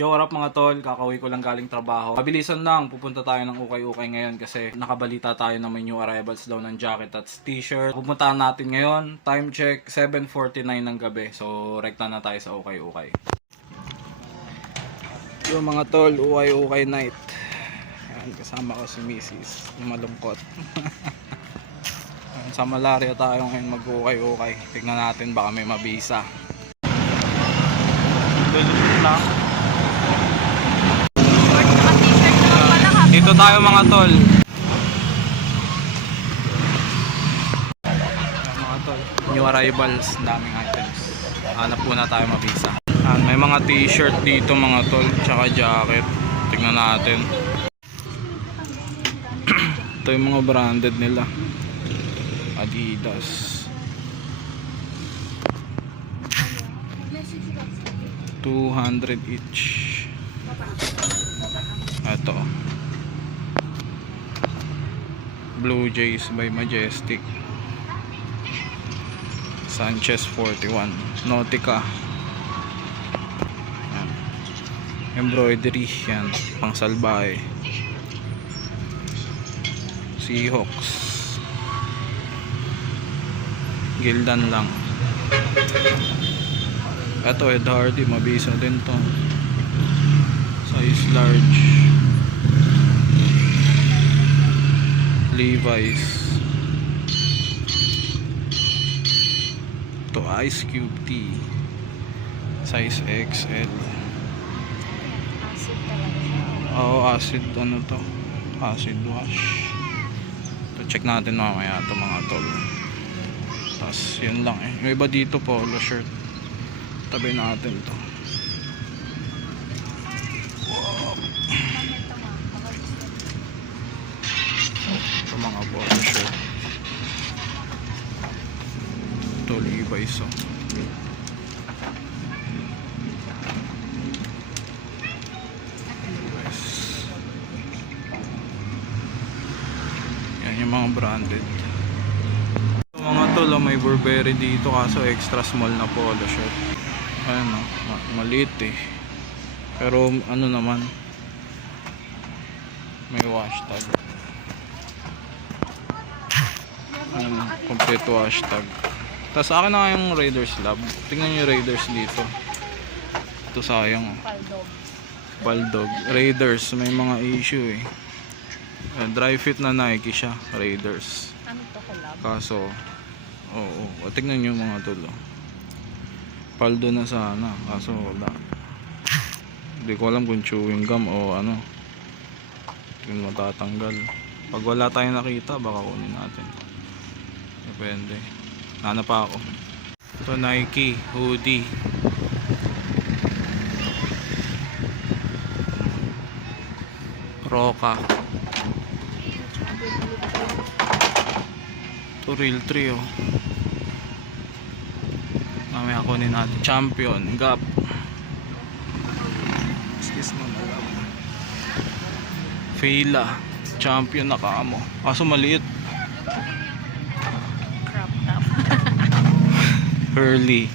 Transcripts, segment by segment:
Yo, what up mga tol? Kakauwi ko lang galing trabaho. Mabilisan lang, pupunta tayo ng ukay-ukay ngayon kasi nakabalita tayo na may new arrivals daw ng jacket at t-shirt. Pupuntahan natin ngayon. Time check, 7:49 ng gabi. So, rekta na tayo sa ukay-ukay. Yo mga tol, ukay-ukay night. Ayan, kasama ko si Mrs. Yung malungkot. Sa malaria tayo ngayon mag-ukay-ukay. Tignan natin baka may mabisa. Lulupit na. Dito tayo mga tol. Mga tol, new arrivals, daming items. Hanap muna tayo mabisa. May mga t-shirt dito mga tol, tsaka jacket. Tingnan natin. Ito yung mga branded nila. Adidas. 200 each. Ito. Blue Jays by Majestic. Sanchez 41. Nautica. Yan. Embroidery. Yan. Pang salbahe. Seahawks. Gildan lang. Ito Ed Hardy. Mabisa din to. Size large. Levi's. To Ice Cube T. Size XL. Acid ano to? Acid wash. So, check natin mamaya ito mga tol. Tapos yun lang eh. Yung iba dito polo shirt. Tabi natin to. Ito mga polo shirt. Ito Levi's oh. Levi's. Yan yung mga branded. Ito mga tol may Burberry dito kaso extra small na polo shirt. Ayan o, maliit eh. Pero ano naman, may wash tag. Complete wash tag. Tapos akin na yung Raiders Lab. Tingnan nyo yung Raiders dito. Ito sayang. Baldog. Raiders. May mga issue eh. Dry fit na Nike siya. Raiders. Kaso, oo. Tingnan nyo mga tulo. Paldo na sana. Kaso wala. Hindi ko alam kung chewing gum o ano. Yung matatanggal. Pag wala tayong nakita, baka kunin natin. Depende. Hanap pa ako. Ito Nike hoodie. Roka. Ito Real 3 oh. Mamaya kunin natin. Champion. Gap. Excuse mo na Gap. Fila. Champion na kamo. Kaso maliit. Hurley.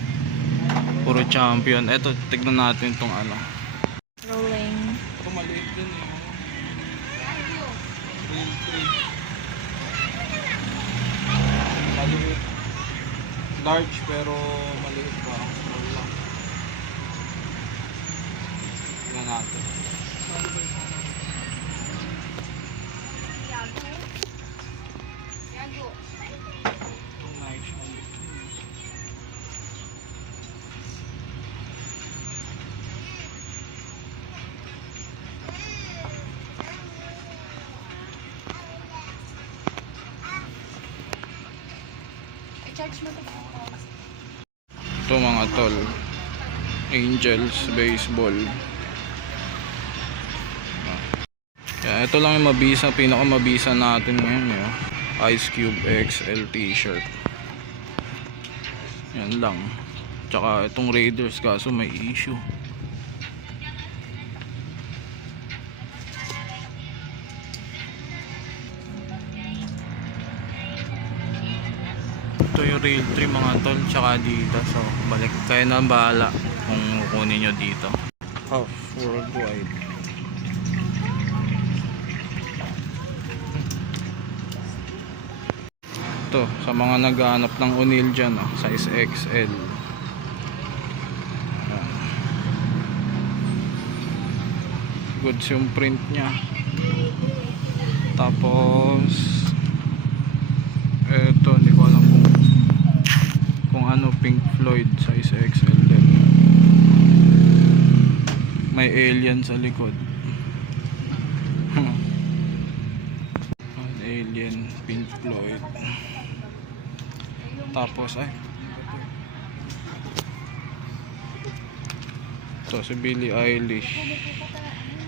Puro champion. Eto, tignan natin itong ano. Rolling. Ito maliit din eh. Real 3. Maliit. Large pero maliit pa. Small lang. Tignan natin. Itong Nike. Ito mga tol, Angels Baseball. Ito lang yung mabisa, pinakamabisa natin ngayon eh. Ice Cube XL t-shirt. Yan lang. Tsaka itong Raiders kaso may issue. Ito yung Real 3 mga tol, tsaka Adidas. So balik kayo na bahala kung kukunin nyo dito. half worldwide. Ito, sa mga naghahanap ng O'Neill dyan, size XL. Goods yung print nya. Tapos eto, hindi ko alam kung ano, Pink Floyd, size XL din. May alien sa likod. Alien, Pink Floyd. Tapos ito si Billie Eilish,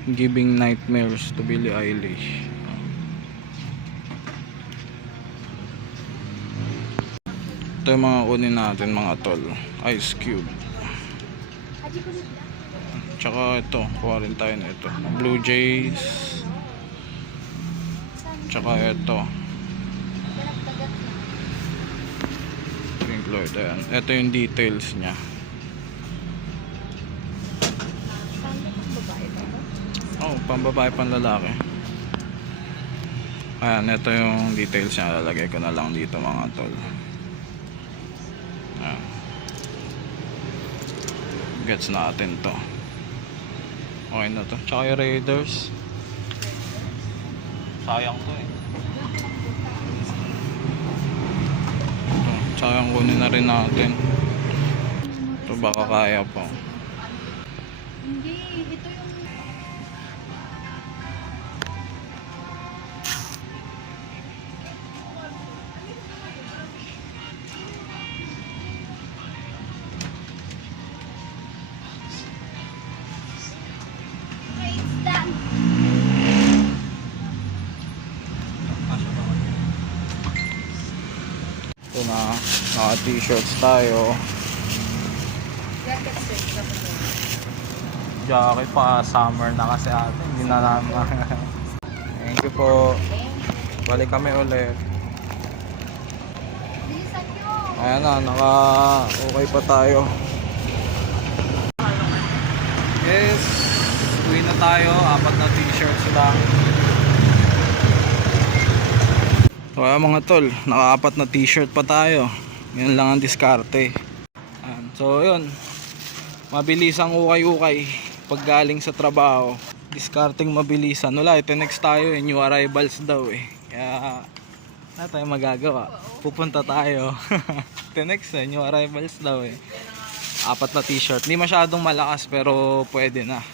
Giving Nightmares to Billie Eilish. Ito yung mga kunin natin mga tol. Ice Cube. Tsaka ito, kuha rin tayo na ito. Blue Jays. Tsaka ito. Pink Floyd, ayan. Ito yung details nya. Oh, pambabae, panlalaki. Ayan, ito yung details nya. Lalagay ko na lang dito mga tol. Ayan. Gets natin to. Okay na to. Tsaka yung Raiders. Sayang to eh. Ito, sayang kunin na rin natin. Ito baka kaya pa. Hindi, ito yung... Ito na, naka-t-shirts tayo. Jacket pa, summer na kasi ate, hindi na naman. Thank you po. Balik kami ulit. Ayan na, naka-okay pa tayo. Yes, uwi na tayo. 4 na t-shirts lang. Kaya mga tol, naka-4 na t-shirt pa tayo. Yan lang ang diskarte. So yun, mabilis ang ukay-ukay pag galing sa trabaho. Discarding mabilisan. Wala, ito next tayo eh, new arrivals daw eh. Kaya wala tayong magagawa, pupunta tayo. Ito next eh, new arrivals daw eh. 4 na t-shirt, hindi masyadong malakas pero pwede na.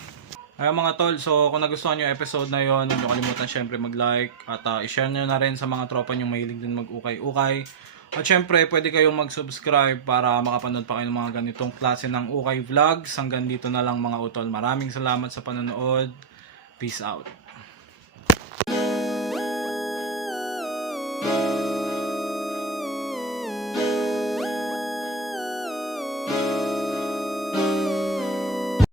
Ayun mga tol, so kung nagustuhan nyo yung episode na yon, huwag nyo kalimutan syempre mag-like at i-share nyo na rin sa mga tropa nyo mahilig din mag-ukay-ukay. At syempre pwede kayong mag-subscribe para makapanood pa kayo ng mga ganitong klase ng ukay vlogs. Hanggang dito na lang mga utol. Maraming salamat sa panonood. Peace out.